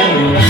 Thank mm -hmm. you.